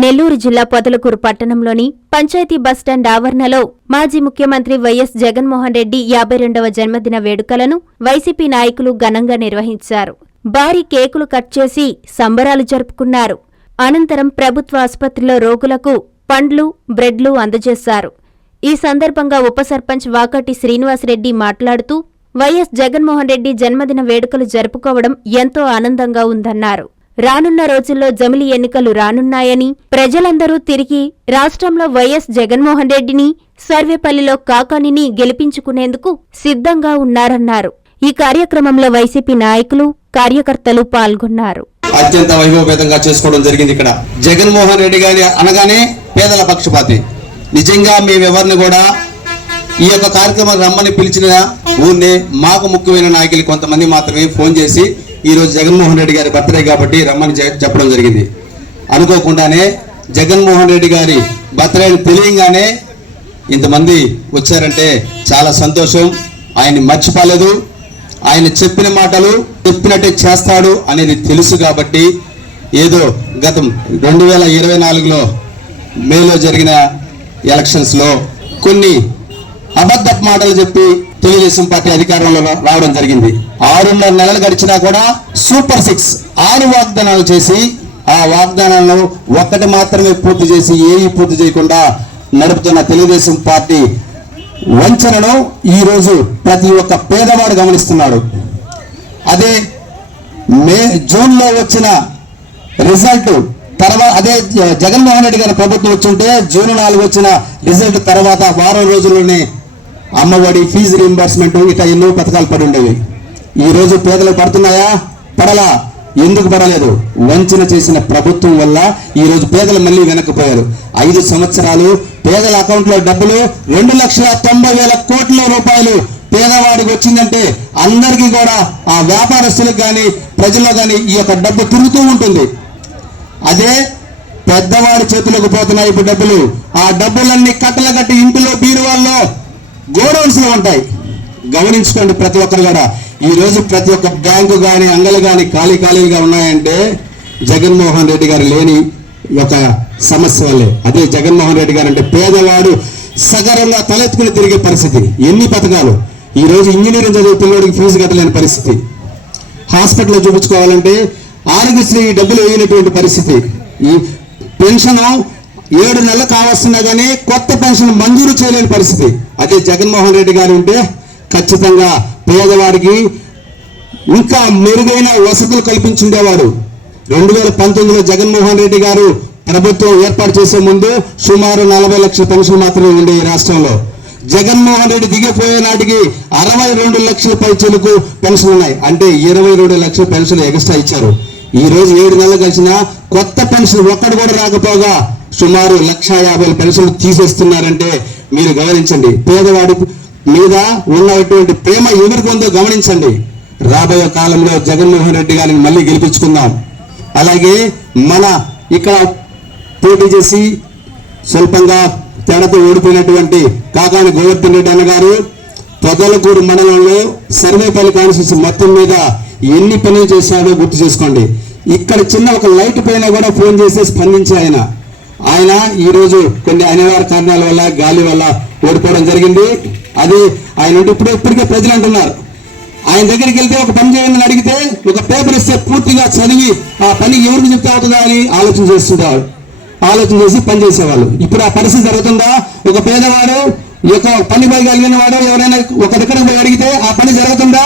నెల్లూరు జిల్లా పొదలకూరు పట్టణంలోని పంచాయతీ బస్టాండ్ ఆవరణలో మాజీ ముఖ్యమంత్రి వైఎస్ జగన్మోహన్ రెడ్డి 52వ జన్మదిన వేడుకలను వైసీపీ నాయకులు ఘనంగా నిర్వహించారు. భారీ కేకులు కట్ చేసి సంబరాలు జరుపుకున్నారు. అనంతరం ప్రభుత్వ ఆసుపత్రిలో రోగులకు పండ్లు, బ్రెడ్లు అందజేశారు. ఈ సందర్భంగా ఉప సర్పంచ్ వాకటి శ్రీనివాసరెడ్డి మాట్లాడుతూ వైఎస్ జగన్మోహన్ రెడ్డి జన్మదిన వేడుకలు జరుపుకోవడం ఎంతో ఆనందంగా ఉందన్నారు. రానున్న రోజుల్లో జమిలి ఎన్నికలు రానున్నాయని, ప్రజలందరూ తిరిగి రాష్ట్రంలో వైఎస్ జగన్మోహన్ రెడ్డిని, సర్వేపల్లిలో కాకానిని గెలిపించుకునేందుకు సిద్ధంగా ఉన్నారన్నారు. ఈ కార్యక్రమంలో వైసీపీ నాయకులు, కార్యకర్తలు పాల్గొన్నారు. అత్యంత వైభవపేతంగా చేసుకోవడం జరిగింది. ఇక్కడ జగన్మోహన్ రెడ్డి గారి అనగానే పేదల పక్షపాతి. నిజంగా మేమెవరిని కూడా ఈ యొక్క కార్యక్రమం రమ్మని పిలిచిన ఊరిని మాకు ముఖ్యమైన నాయకులు కొంతమంది మాత్రమే ఫోన్ చేసి ఈరోజు జగన్మోహన్ రెడ్డి గారి బర్త్డే కాబట్టి రమ్మని చెప్పడం జరిగింది. అనుకోకుండానే జగన్మోహన్ రెడ్డి గారి బర్త్డేని తెలియగానే ఇంతమంది వచ్చారంటే చాలా సంతోషం. ఆయన్ని మర్చిపోలేదు. ఆయన చెప్పిన మాటలు చెప్పినట్టే చేస్తాడు అనేది తెలుసు కాబట్టి ఏదో గతం 2024లో మేలో జరిగిన ఎలక్షన్స్లో కొన్ని అబద్ధ మాటలు చెప్పి తెలుగుదేశం పార్టీ అధికారంలో రావడం జరిగింది. 6.5 నెలలు గడిచినా కూడా సూపర్ 6 వాగ్దానాలు చేసి ఆ వాగ్దానాలను ఒక్కటి మాత్రమే పూర్తి చేసి ఏవి పూర్తి చేయకుండా నడుపుతున్న తెలుగుదేశం పార్టీ వంచనను ఈరోజు ప్రతి ఒక్క పేదవాడు గమనిస్తున్నాడు. అదే జూన్లో వచ్చిన రిజల్ట్ తర్వాత అదే జగన్మోహన్ రెడ్డి గారి ప్రభుత్వం వచ్చుంటే జూన్ 4 వచ్చిన రిజల్ట్ తర్వాత వారం రోజుల్లోనే అమ్మఒడి, ఫీజు రీంబర్స్మెంట్ ఇట్లా ఎన్నో పథకాలు పడి ఉండేవి. ఈరోజు పేదలు పడుతున్నాయా? పడలా. ఎందుకు పడలేదు? వంచన చేసిన ప్రభుత్వం వల్ల ఈరోజు పేదలు మళ్ళీ వెనక్కిపోయారు. 5 సంవత్సరాలు పేదల అకౌంట్లో డబ్బులు 2,90,000 కోట్ల రూపాయలు పేదవాడికి వచ్చిందంటే అందరికీ కూడా ఆ వ్యాపారస్తులకు కానీ ప్రజల్లో కానీ ఈ యొక్క డబ్బు తిరుగుతూ ఉంటుంది. అదే పెద్దవాడి చేతులకు పోతున్నాయి ఇప్పుడు డబ్బులు. ఆ డబ్బులన్నీ కట్టలు కట్టి ఇంటిలో బీరువాల్లో గోడౌన్స్ లో ఉంటాయి. గమనించుకోండి ప్రతి ఒక్కరు కూడా. ఈ రోజు ప్రతి ఒక్క బ్యాంకు కానీ అంగలు కానీ ఖాళీగా ఉన్నాయంటే జగన్మోహన్ రెడ్డి గారు లేని ఒక సమస్య వల్లే. అదే జగన్మోహన్ రెడ్డి గారు అంటే పేదవాడు సగరంగా తలెత్తుకుని తిరిగే పరిస్థితి. ఎన్ని పథకాలు! ఈ రోజు ఇంజనీరింగ్ చదివే పిల్లడికి ఫీజు కట్టలేని పరిస్థితి. హాస్పిటల్లో చూపించుకోవాలంటే ఆరోగ్యశ్రీ డబ్బులు వేయనటువంటి పరిస్థితి. ఈ పెన్షన్ 7 నెలలు కావస్తున్నా కానీ కొత్త పెన్షన్ మంజూరు చేయలేని పరిస్థితి. అదే జగన్మోహన్ రెడ్డి గారు ఉంటే ఖచ్చితంగా పేదవాడికి ఇంకా మెరుగైన వసతులు కల్పించుండేవాడు. 2019లో జగన్మోహన్ రెడ్డి గారు ప్రభుత్వం ఏర్పాటు చేసే ముందు సుమారు 40 లక్షల పెన్షన్ మాత్రమే ఉండే ఈ రాష్ట్రంలో. జగన్మోహన్ రెడ్డి దిగిపోయే నాటికి 62 లక్షల పైచలకు పెన్షన్ ఉన్నాయి. అంటే 22 లక్షల పెన్షన్ ఎక్స్ట్రా ఇచ్చారు. ఈ రోజు 7 నెలలు కలిసినా కొత్త పెన్షన్ ఒక్కడు కూడా రాకపోగా సుమారు 1,50,000 పెన్షన్లు తీసేస్తున్నారంటే మీరు గమనించండి. పేదవాడి మీద ఉన్నటువంటి ప్రేమ ఎవరికి ఉందో గమనించండి. రాబోయే కాలంలో జగన్మోహన్ రెడ్డి గారిని మళ్ళీ గెలిపించుకుందాం. అలాగే మన ఇక్కడ పోటీ చేసి స్వల్పంగా తేడాతో ఓడిపోయినటువంటి కాకాని గోవర్ధన్ రెడ్డి అన్నగారు పొదలకూరు మండలంలో సర్వేపల్లి కాన్స్టిట్యూన్సీ మొత్తం మీద ఎన్ని పనులు చేశాడో గుర్తు చేసుకోండి. ఇక్కడ చిన్న ఒక లైట్ పైన కూడా ఫోన్ చేసి స్పందించి ఆయన ఈరోజు కొన్ని అనివార్య కారణాల వల్ల గాలి వల్ల ఓడిపోవడం జరిగింది. అది ఆయన ఇప్పటికే ప్రజలు అంటున్నారు. ఆయన దగ్గరికి వెళ్తే ఒక పని చేయాలని అడిగితే ఒక పేపర్ ఇస్తే పూర్తిగా చదివి ఆ పని ఎవరికి చెప్తే అవుతుందా అని ఆలోచన చేసి పని చేసేవాళ్ళు. ఇప్పుడు ఆ పరిస్థితి జరుగుతుందా? ఒక పేదవాడు ఈ యొక్క పని పోయగలిగిన వాడు ఎవరైనా ఒక దగ్గరకు పోయి అడిగితే ఆ పని జరుగుతుందా?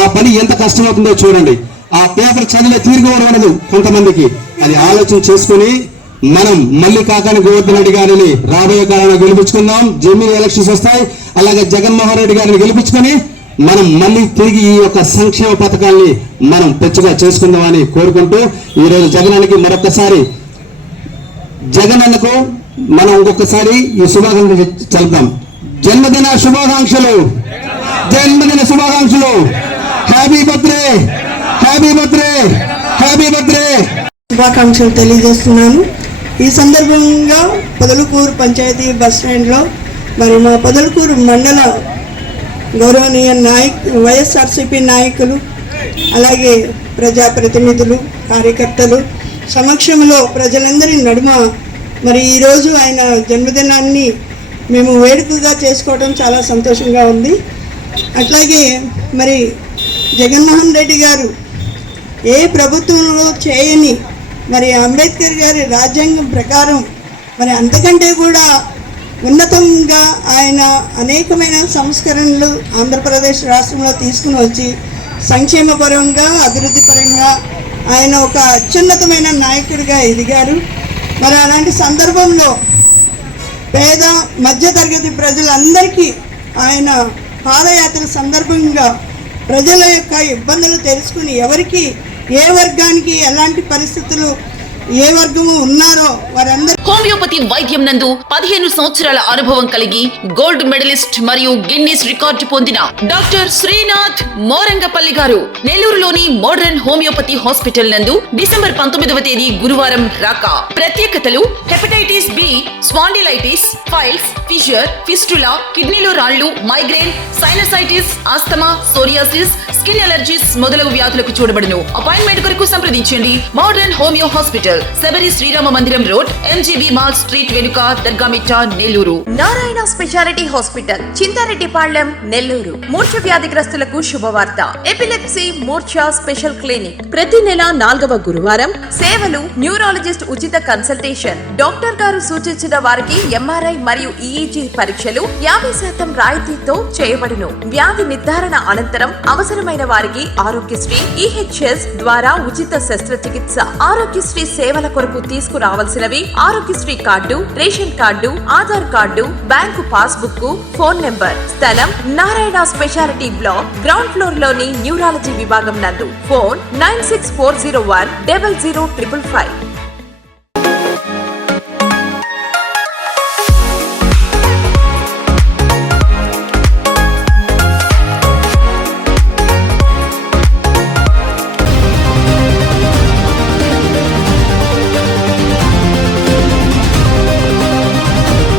ఆ పని ఎంత కష్టమవుతుందో చూడండి. ఆ పేపర్ చదివే తీరుగా ఉండదు కొంతమందికి. అది ఆలోచన చేసుకుని మనం మళ్ళీ కాకాని గోవర్ధన్ రెడ్డి గారిని రాబోయే కాలంలో గెలిపించుకుందాం. జమిలి ఎలక్షన్స్ వస్తాయి. అలాగే జగన్మోహన్ రెడ్డి గారిని గెలిపించుకొని మనం మళ్ళీ తిరిగి ఈ యొక్క సంక్షేమ పథకాల్ని మనం పెచ్చగా చేసుకుందామని కోరుకుంటూ ఈరోజు జగనానికి మరొకసారి జగనన్నకు మనం ఇంకొకసారి ఈ శుభాకాంక్షలు చెల్పుదాం. జన్మదిన శుభాకాంక్షలు, జన్మదిన శుభాకాంక్షలు. Happy birthday, happy birthday, happy birthday శుభాకాంక్షలు తెలియజేస్తున్నాను. ఈ సందర్భంగా పొదలకూరు పంచాయతీ బస్టాండ్లో మరి మా పొదలకూరు మండల గౌరవనీయ వైఎస్ఆర్సీపీ నాయకులు, అలాగే ప్రజాప్రతినిధులు, కార్యకర్తలు సమక్షంలో ప్రజలందరి నడుమ మరి ఈరోజు ఆయన జన్మదినాన్ని మేము వేడుకగా చేసుకోవడం చాలా సంతోషంగా ఉంది. అట్లాగే మరి జగన్మోహన్ రెడ్డి గారు ఏ ప్రభుత్వంలో చేయని మరి అంబేద్కర్ గారి రాజ్యాంగం ప్రకారం మరి అంతకంటే కూడా ఉన్నతంగా ఆయన అనేకమైన సంస్కరణలు ఆంధ్రప్రదేశ్ రాష్ట్రంలో తీసుకుని వచ్చి సంక్షేమ పరంగా అభివృద్ధి పరంగా ఆయన ఒక అత్యున్నతమైన నాయకుడిగా ఎదిగారు. మరి అలాంటి సందర్భంలో పేద మధ్యతరగతి ప్రజలందరికీ ఆయన పాదయాత్ర సందర్భంగా ప్రజల యొక్క ఇబ్బందులు తెలుసుకుని ఎవరికి ఏ వర్గానికి ఎలాంటి పరిస్థితులు ఏ వర్గము ఉన్నారో వారందరూ హోమియోపతి వైద్యం నందు 15 సంవత్సరాల అనుభవం కలిగి గోల్డ్ మెడలిస్ట్ మరియు గిన్నీస్ రికార్డు పొందిన డాక్టర్ శ్రీనాథ్ మోరంగపల్లి గారు నెల్లూరులోని మోడర్న్ హోమియోపతి హాస్పిటల్ నందు డిసెంబర్ 19వ తేదీ గురువారం రాక ప్రత్యేకతలు hepatitis B, spondylitis, piles, fissure, fistula, కిడ్నీలో రాళ్లు, migraine, sinusitis, asthma, psoriasis, skin allergies మొదలగు వ్యాధులకు చూడబడును. అపాయింట్మెంట్ కొరకు సంప్రదించండి. Modern homeo hospital, Sabari Srirama Mandiram road, MGB mall street వెనుక, దర్గామిట్ట, నెల్లూరు. Narayana specialty hospital, Chintareddypalem, Nellore. మూర్ఛ వ్యాధిగ్రస్తులకు శుభవార్త. ఎపిలెప్సీ మూర్ఛ స్పెషల్ క్లినిక్ ప్రతి నెల 4వ గురువారం. సేవలు న్యూరాలజిస్ట్ ఉచిత కన్సల్టేషన్. డాక్టర్ గారు సూచించిన వారికి ఎంఆర్ఐ మరియు ఈఈజీ పరీక్షలు 50% రాయితీతో చేయబడును. వ్యాధి నిర్ధారణ అనంతరం అవసరమైన వారికి ఆరోగ్యశ్రీ ఈహెచ్ఎస్ ద్వారా ఉచిత శస్త్రచికిత్స. ఆరోగ్యశ్రీ సేవల కొరకు తీసుకురావాల్సినవి Arogyasri card, ration card, Aadhaar card, bank passbook, phone number. స్థలం Narayana specialty block, ground floor లోని న్యూరాలజీ విభాగం నందు. ఫోన్ 96401 0055.